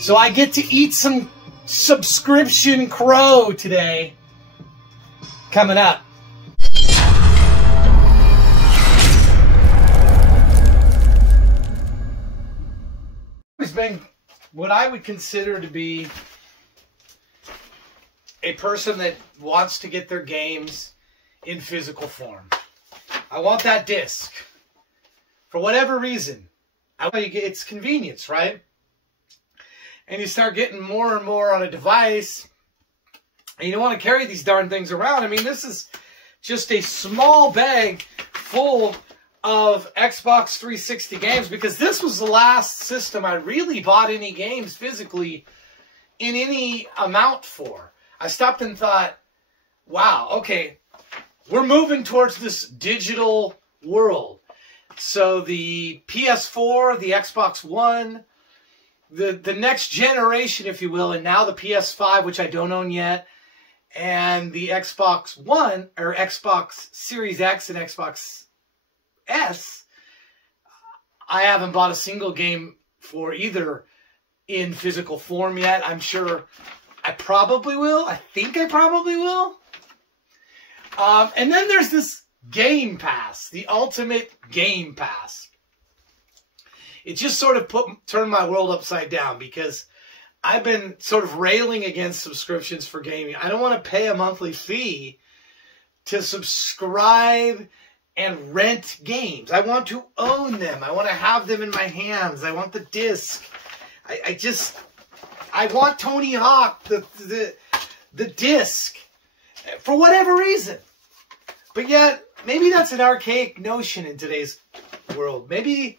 So I get to eat some subscription crow today. Coming up. It's been what I would consider to be a person that wants to get their games in physical form. I want that disc. For whatever reason. It's convenience, right? And you start getting more and more on a device, and you don't want to carry these darn things around. I mean, this is just a small bag full of Xbox 360 games, because this was the last system I really bought any games physically in any amount for. I stopped and thought, wow, okay, we're moving towards this digital world. So the PS4, the Xbox One, the next generation, if you will, and now the PS5, which I don't own yet, and the Xbox One, or Xbox Series X and Xbox S, I haven't bought a single game for either in physical form yet. I'm sure I probably will. I think I probably will. And then there's this Game Pass, the Ultimate GamePass. It just sort of turned my world upside down, because I've been sort of railing against subscriptions for gaming. I don't want to pay a monthly fee to subscribe and rent games. I want to own them. I want to have them in my hands. I want the disc. I want Tony Hawk, the disc, for whatever reason. But yet, maybe that's an archaic notion in today's world. Maybe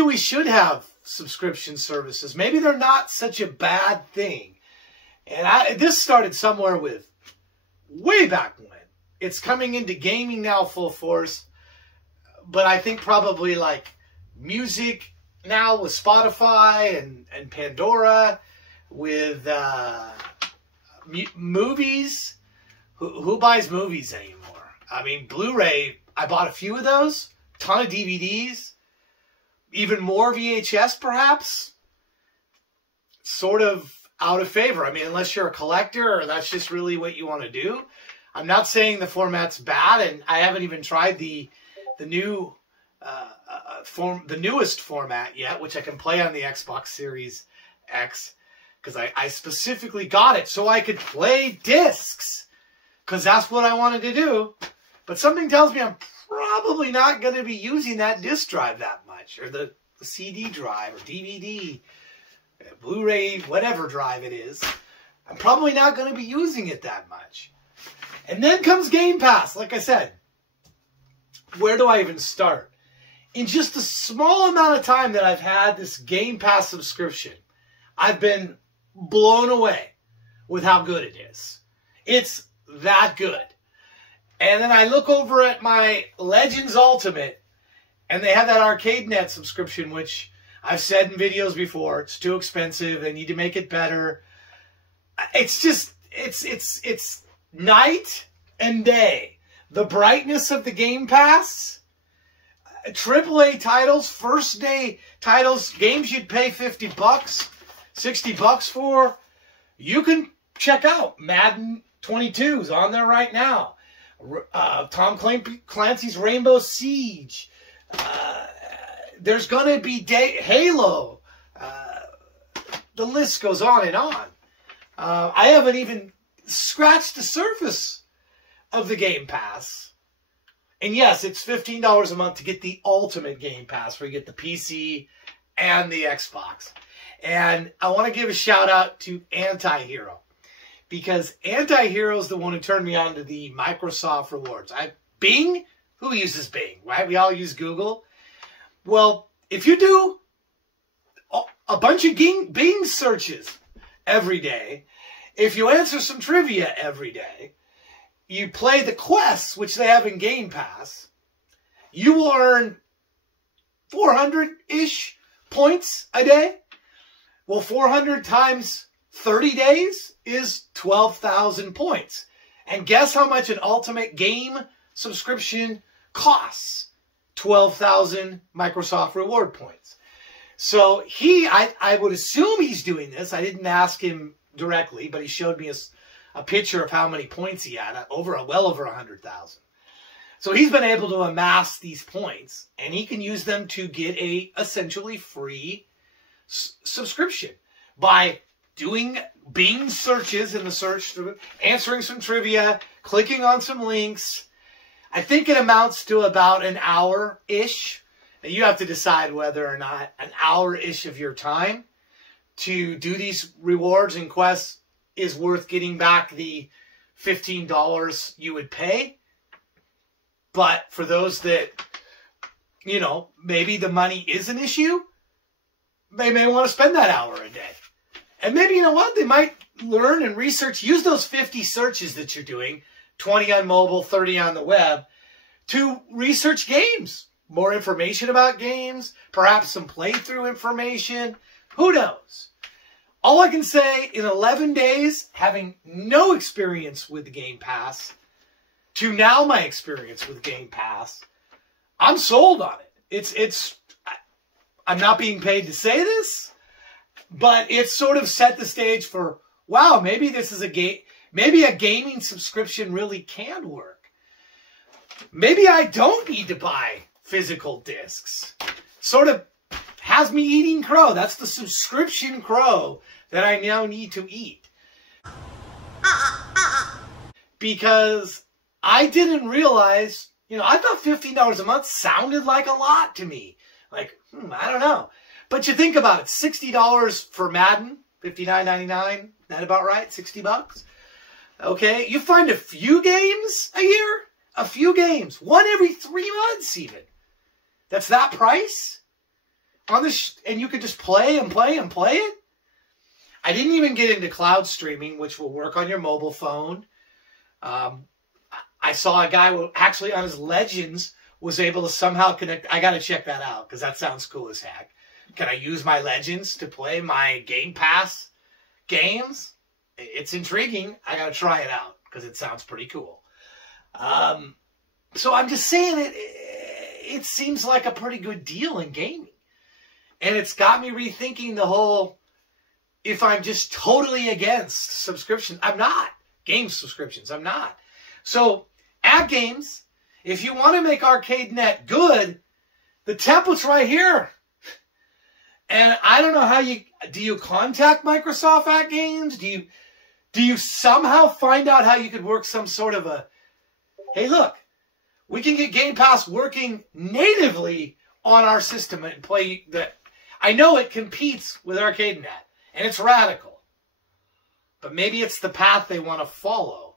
we should have subscription services. Maybe they're not such a bad thing. And this started somewhere with way back when. It's coming into gaming now full force. But I think probably like music now with Spotify and Pandora, with movies. Who buys movies anymore? I mean, Blu-ray, I bought a few of those. Ton of DVDs. Even more VHS, perhaps. Sort of out of favor. I mean, unless you're a collector or that's just really what you want to do. I'm not saying the format's bad, and I haven't even tried the newest format yet, which I can play on the Xbox Series X, because I specifically got it so I could play discs, because that's what I wanted to do. But something tells me I'm probably not going to be using that disc drive that much, or the CD drive, or DVD, Blu-ray, whatever drive it is. I'm probably not going to be using it that much. And then comes Game Pass, like I said. Where do I even start? In just a small amount of time that I've had this Game Pass subscription, I've been blown away with how good it is. It's that good. And then I look over at my Legends Ultimate, and they have that ArcadeNet subscription, which I've said in videos before, it's too expensive. They need to make it better. It's just, it's night and day. The brightness of the Game Pass, AAA titles, first day titles, games you'd pay $50, $60 for, you can check out. Madden 22 is on there right now. Tom Clancy's Rainbow Siege. There's going to be Halo. The list goes on and on. I haven't even scratched the surface of the Game Pass. And yes, it's $15 a month to get the Ultimate Game Pass, where you get the PC and the Xbox. And I want to give a shout out to Antihero, because Antihero is the one who turned me on to the Microsoft rewards. Bing? Who uses Bing, right? We all use Google. Well, if you do a bunch of Bing searches every day, if you answer some trivia every day, you play the quests, which they have in Game Pass, you will earn 400-ish points a day. Well, 400 times 30 days is 12,000 points. And guess how much an Ultimate Game subscription costs? 12,000 Microsoft reward points. So I would assume he's doing this. I didn't ask him directly, but he showed me a picture of how many points he had, well over 100,000. So he's been able to amass these points, and he can use them to get a essentially free subscription by doing Bing searches in the search, answering some trivia, clicking on some links. I think it amounts to about an hour-ish. And you have to decide whether or not an hour-ish of your time to do these rewards and quests is worth getting back the $15 you would pay. But for those that, you know, maybe the money is an issue, they may want to spend that hour a day. And maybe, you know what, they might learn and research, use those 50 searches that you're doing, 20 on mobile, 30 on the web, to research games. More information about games, perhaps some playthrough information. Who knows? All I can say, in 11 days, having no experience with the Game Pass, to now my experience with Game Pass, I'm sold on it. I'm not being paid to say this, but it's sort of set the stage for, wow, maybe this is maybe a gaming subscription really can work. Maybe I don't need to buy physical discs. Sort of has me eating crow. That's the subscription crow that I now need to eat. Because I didn't realize, you know, I thought $15 a month sounded like a lot to me. Like, I don't know. But you think about it, $60 for Madden, $59.99, that about right? 60 bucks? Okay, you find a few games a year? A few games. One every 3 months even. That's that price? On this, and you could just play and play and play it? I didn't even get into cloud streaming, which will work on your mobile phone. I saw a guy who actually on his Legends was able to somehow connect. I got to check that out because that sounds cool as heck. Can I use my Legends to play my Game Pass games? It's intriguing. I got to try it out because it sounds pretty cool. So I'm just saying it seems like a pretty good deal in gaming. And it's got me rethinking the whole, if I'm just totally against subscriptions. I'm not. Game subscriptions, I'm not. So, AtGames, if you want to make ArcadeNet good, the template's right here. And I don't know how do you contact Microsoft AtGames? Do you somehow find out how you could work some sort of a, hey, look, we can get Game Pass working natively on our system and play that. I know it competes with ArcadeNet, and it's radical. But maybe it's the path they want to follow.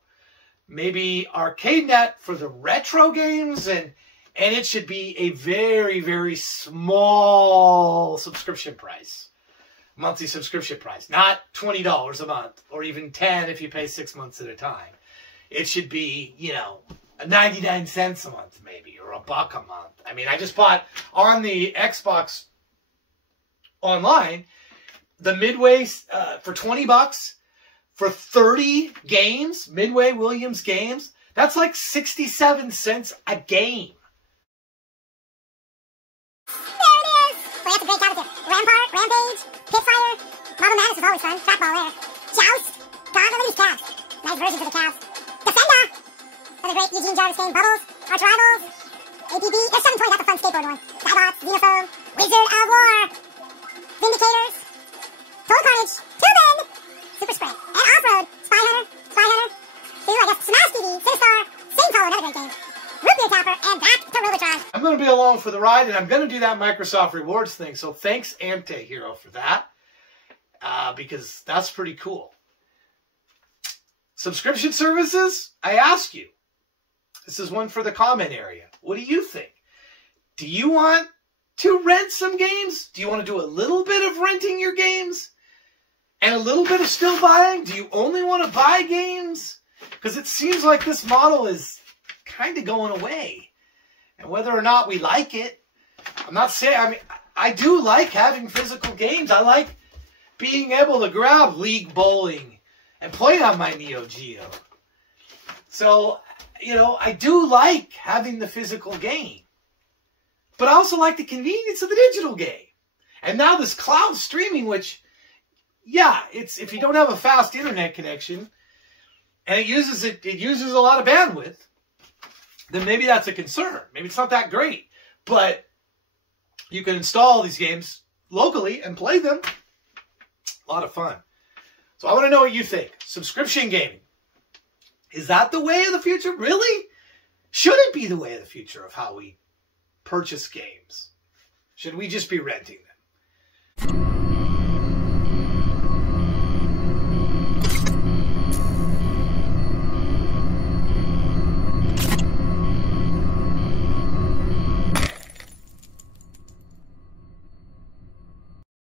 Maybe ArcadeNet for the retro games, and it should be a very, very small subscription price. Monthly subscription price. Not $20 a month, or even $10 if you pay 6 months at a time. It should be, you know, 99 cents a month maybe, or $1 a month. I mean, I just bought on the Xbox online the Midway for 20 bucks for 30 games, Midway Williams games. That's like 67 cents a game. There it is! Boy, that's a great character. Rampart, Rampage, Pitfire, Marble Madness is always fun. Trackball there. Joust, Gauntlet, look at these cast. Nice versions of the cast. Defender! That's a great Eugene Jarvis game. Bubbles, Arch Rivals, APB. There's 720, that's a fun skateboard one. Diebots, Xenophone, Wizard of War, Vindicators, Total Carnage, Tubin, Super Spray, and Off-Road, Spy Hunter, so I guess Smash TV, Sinistar, Same Follow, another great game, Root Beer Tapper, and back to Robotron. I'm going to be along for the ride, and I'm going to do that Microsoft Rewards thing, so thanks Antihero for that, because that's pretty cool. Subscription services, I ask you. This is one for the comment area. What do you think? Do you want to rent some games? Do you want to do a little bit of renting your games? And a little bit of still buying? Do you only want to buy games? Because it seems like this model is kind of going away. And whether or not we like it, I'm not saying, I mean, I do like having physical games. I like being able to grab League Bowling and play on my Neo Geo. So, you know, I do like having the physical game. But I also like the convenience of the digital game. And now this cloud streaming, which, yeah, it's if you don't have a fast internet connection and it uses a lot of bandwidth, then maybe that's a concern. Maybe it's not that great. But you can install these games locally and play them. A lot of fun. So I want to know what you think. Subscription gaming. Is that the way of the future? Really? Should it be the way of the future of how we purchase games? Should we just be renting them?